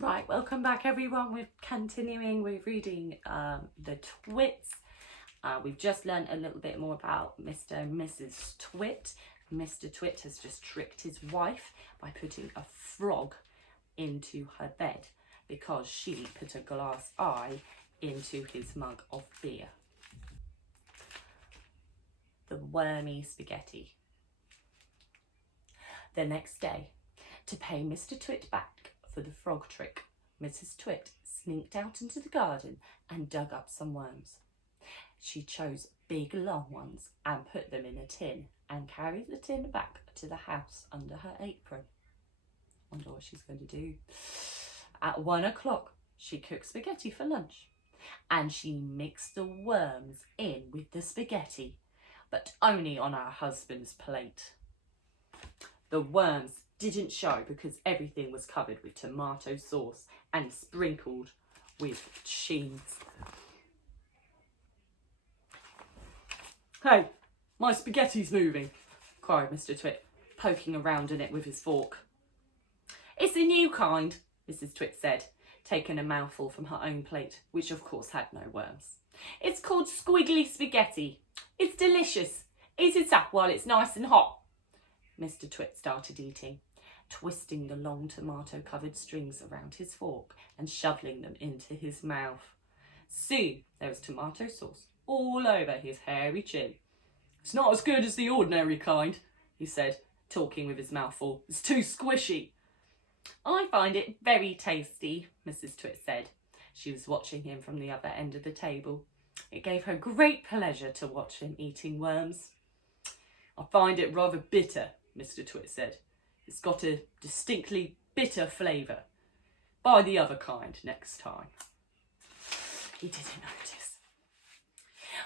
Right, welcome back everyone. We're continuing with reading the Twits. We've just learned a little bit more about Mr. and Mrs. Twit. Mr. Twit has just tricked his wife by putting a frog into her bed because she put a glass eye into his mug of beer. The Wormy Spaghetti. The next day, to pay Mr. Twit back for the frog trick, Mrs. Twit sneaked out into the garden and dug up some worms. She chose big long ones and put them in a tin and carried the tin back to the house under her apron. Wonder what she's going to do. At 1 o'clock, she cooked spaghetti for lunch and she mixed the worms in with the spaghetti, but only on her husband's plate. The worms didn't show because everything was covered with tomato sauce and sprinkled with cheese. "Hey, my spaghetti's moving," cried Mr. Twit, poking around in it with his fork. "It's a new kind," Mrs. Twit said, taking a mouthful from her own plate, which of course had no worms. "It's called Squiggly Spaghetti. It's delicious. Eat it up while it's nice and hot." Mr. Twit started eating, twisting the long tomato-covered strings around his fork and shoveling them into his mouth. Soon there was tomato sauce all over his hairy chin. "It's not as good as the ordinary kind," he said, talking with his mouth full. "It's too squishy." "I find it very tasty," Mrs. Twit said. She was watching him from the other end of the table. It gave her great pleasure to watch him eating worms. "I find it rather bitter," Mr. Twit said. "It's got a distinctly bitter flavour. Buy the other kind next time." He didn't notice.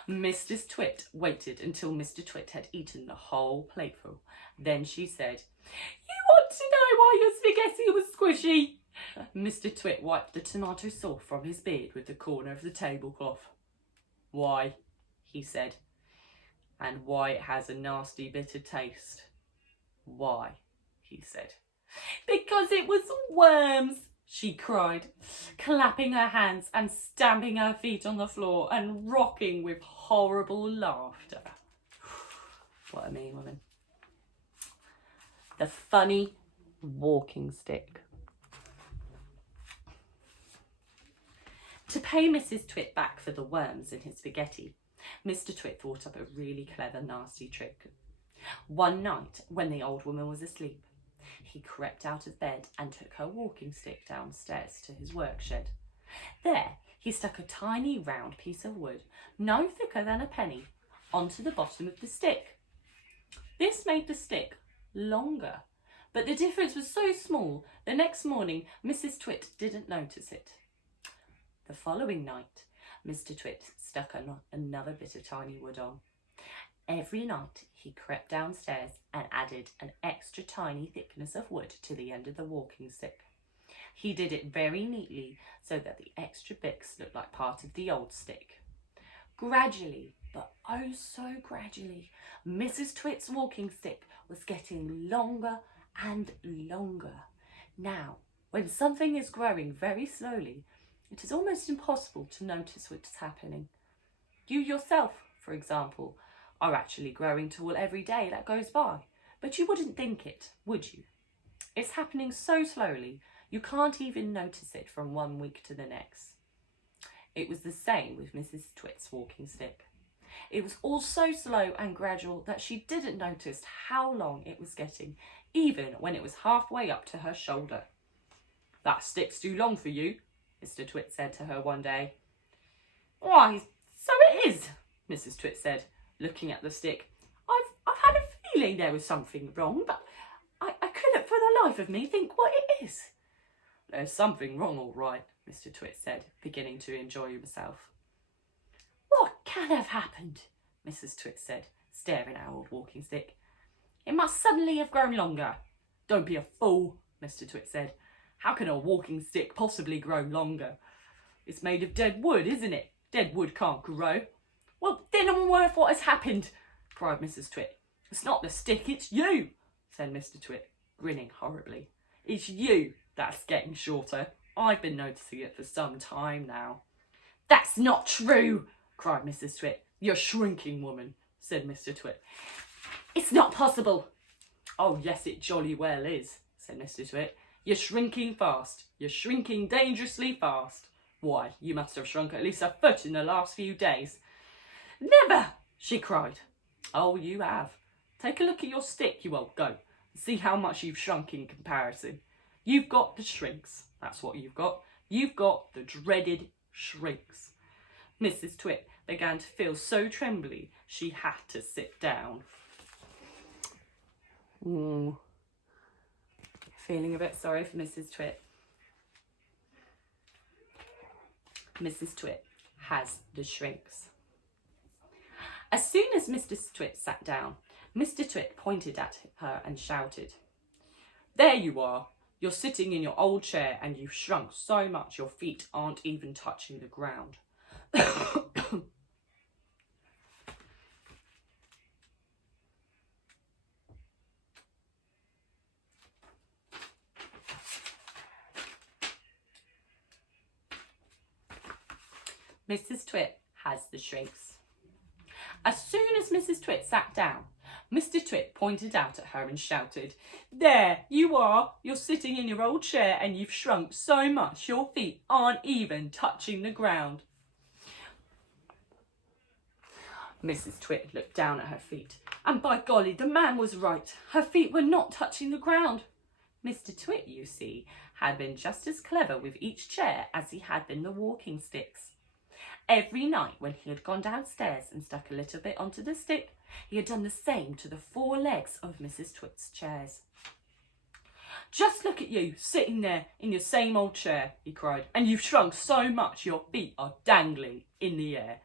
Mrs. Twit waited until Mr. Twit had eaten the whole plateful. Then she said, "You want to know why your spaghetti was squishy?" Mr. Twit wiped the tomato sauce from his beard with the corner of the tablecloth. "Why?" he said. "And why it has a nasty bitter taste." "Why?" he said. "Because it was worms," she cried, clapping her hands and stamping her feet on the floor and rocking with horrible laughter. What a mean woman. The funny walking stick. To pay Mrs. Twit back for the worms in his spaghetti, Mr. Twit thought up a really clever, nasty trick. One night, when the old woman was asleep, he crept out of bed and took her walking stick downstairs to his work shed. There, he stuck a tiny round piece of wood, no thicker than a penny, onto the bottom of the stick. This made the stick longer, but the difference was so small, the next morning Mrs. Twit didn't notice it. The following night, Mr. Twit stuck another bit of tiny wood on. Every night he crept downstairs and added an extra tiny thickness of wood to the end of the walking stick. He did it very neatly so that the extra bits looked like part of the old stick. Gradually, but oh so gradually, Mrs. Twit's walking stick was getting longer and longer. Now, when something is growing very slowly, it is almost impossible to notice what's happening. You yourself, for example, are actually growing tall every day that goes by, but you wouldn't think it, would you? It's happening so slowly, you can't even notice it from 1 week to the next. It was the same with Mrs. Twit's walking stick. It was all so slow and gradual that she didn't notice how long it was getting, even when it was halfway up to her shoulder. "That stick's too long for you," Mr. Twit said to her one day. "Why, so it is," Mrs. Twit said, looking at the stick. I've had a feeling there was something wrong, but I couldn't for the life of me think what it is." "There's something wrong, all right," Mr. Twit said, beginning to enjoy himself. "What can have happened?" Mrs. Twit said, staring at her old walking stick. "It must suddenly have grown longer." "Don't be a fool," Mr. Twit said. "How can a walking stick possibly grow longer? It's made of dead wood, isn't it? Dead wood can't grow." "Well, then I'm worth what has happened," cried Mrs. Twit. "It's not the stick, it's you," said Mr. Twit, grinning horribly. "It's you that's getting shorter." I've been noticing it for some time now." "That's not true," cried Mrs. Twit. "You're shrinking, woman," said Mr. Twit. "It's not possible." "Oh, yes, it jolly well is," said Mr. Twit. "You're shrinking fast. You're shrinking dangerously fast. Why, you must have shrunk at least a foot in the last few days." "Never!" she cried. "Oh, you have. Take a look at your stick, you old goat, and see how much you've shrunk in comparison. You've got the shrinks. That's what you've got. You've got the dreaded shrinks." Mrs. Twit began to feel so trembly she had to sit down. Feeling a bit sorry for Mrs. Twit. Mrs. Twit has the shrinks. As soon as Mr. Twit sat down, Mr. Twit pointed at her and shouted, "There you are. You're sitting in your old chair and you've shrunk so much your feet aren't even touching the ground." Mrs. Twit has the shrinks. As soon as Mrs. Twit sat down, Mr. Twit pointed out at her and shouted, "There you are. You're sitting in your old chair and you've shrunk so much your feet aren't even touching the ground." Mrs. Twit looked down at her feet, and by golly, the man was right. Her feet were not touching the ground. Mr. Twit, you see, had been just as clever with each chair as he had been the walking sticks. Every night when he had gone downstairs and stuck a little bit onto the stick, he had done the same to the 4 legs of Mrs. Twit's chairs. "Just look at you, sitting there in your same old chair," he cried, "and you've shrunk so much your feet are dangling in the air."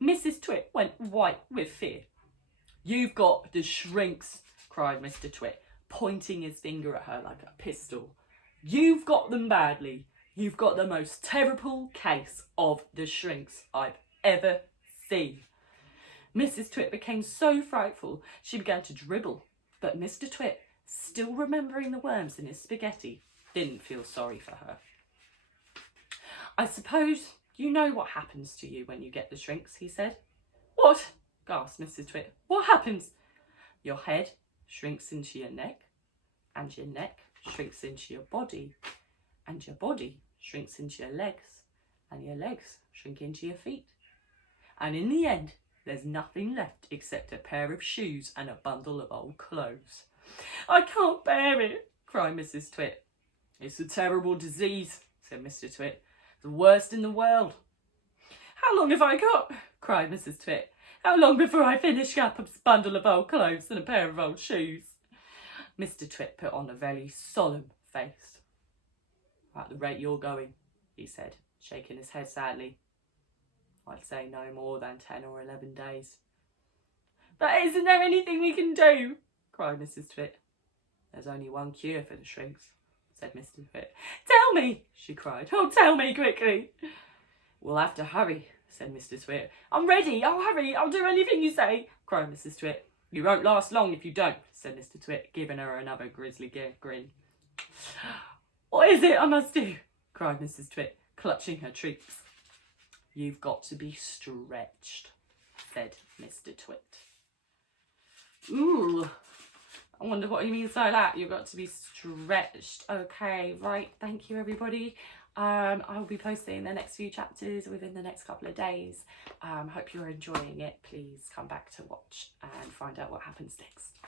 Mrs. Twit went white with fear. "You've got the shrinks," cried Mr. Twit, pointing his finger at her like a pistol. "You've got them badly. You've got the most terrible case of the shrinks I've ever seen." Mrs. Twit became so frightful she began to dribble, but Mr. Twit, still remembering the worms in his spaghetti, didn't feel sorry for her. "I suppose you know what happens to you when you get the shrinks," he said. "What?" gasped Mrs. Twit. "What happens?" "Your head shrinks into your neck, and your neck shrinks into your body, and your body shrinks into your legs, and your legs shrink into your feet. And in the end, there's nothing left except a pair of shoes and a bundle of old clothes." "I can't bear it," cried Mrs. Twit. "It's a terrible disease," said Mr. Twit. "The worst in the world." "How long have I got?" cried Mrs. Twit. "How long before I finish up a bundle of old clothes and a pair of old shoes?" Mr. Twit put on a very solemn face. "At the rate you're going," he said, shaking his head sadly, "I'd say no more than 10 or 11 days. "But isn't there anything we can do?" cried Mrs. Twit. "There's only one cure for the shrinks," said Mr. Twit. "Tell me," she cried. "Oh, tell me quickly." "We'll have to hurry," said Mr. Twit. "I'm ready. I'll hurry. I'll do anything you say," cried Mrs. Twit. "You won't last long if you don't," said Mr. Twit, giving her another grisly grin. "What is it I must do?" cried Mrs. Twit, clutching her treats. "You've got to be stretched," said Mr. Twit. "Ooh, I wonder what he means by that. You've got to be stretched." Okay, right. Thank you, everybody. I'll be posting the next few chapters within the next couple of days. Hope you're enjoying it. Please come back to watch and find out what happens next.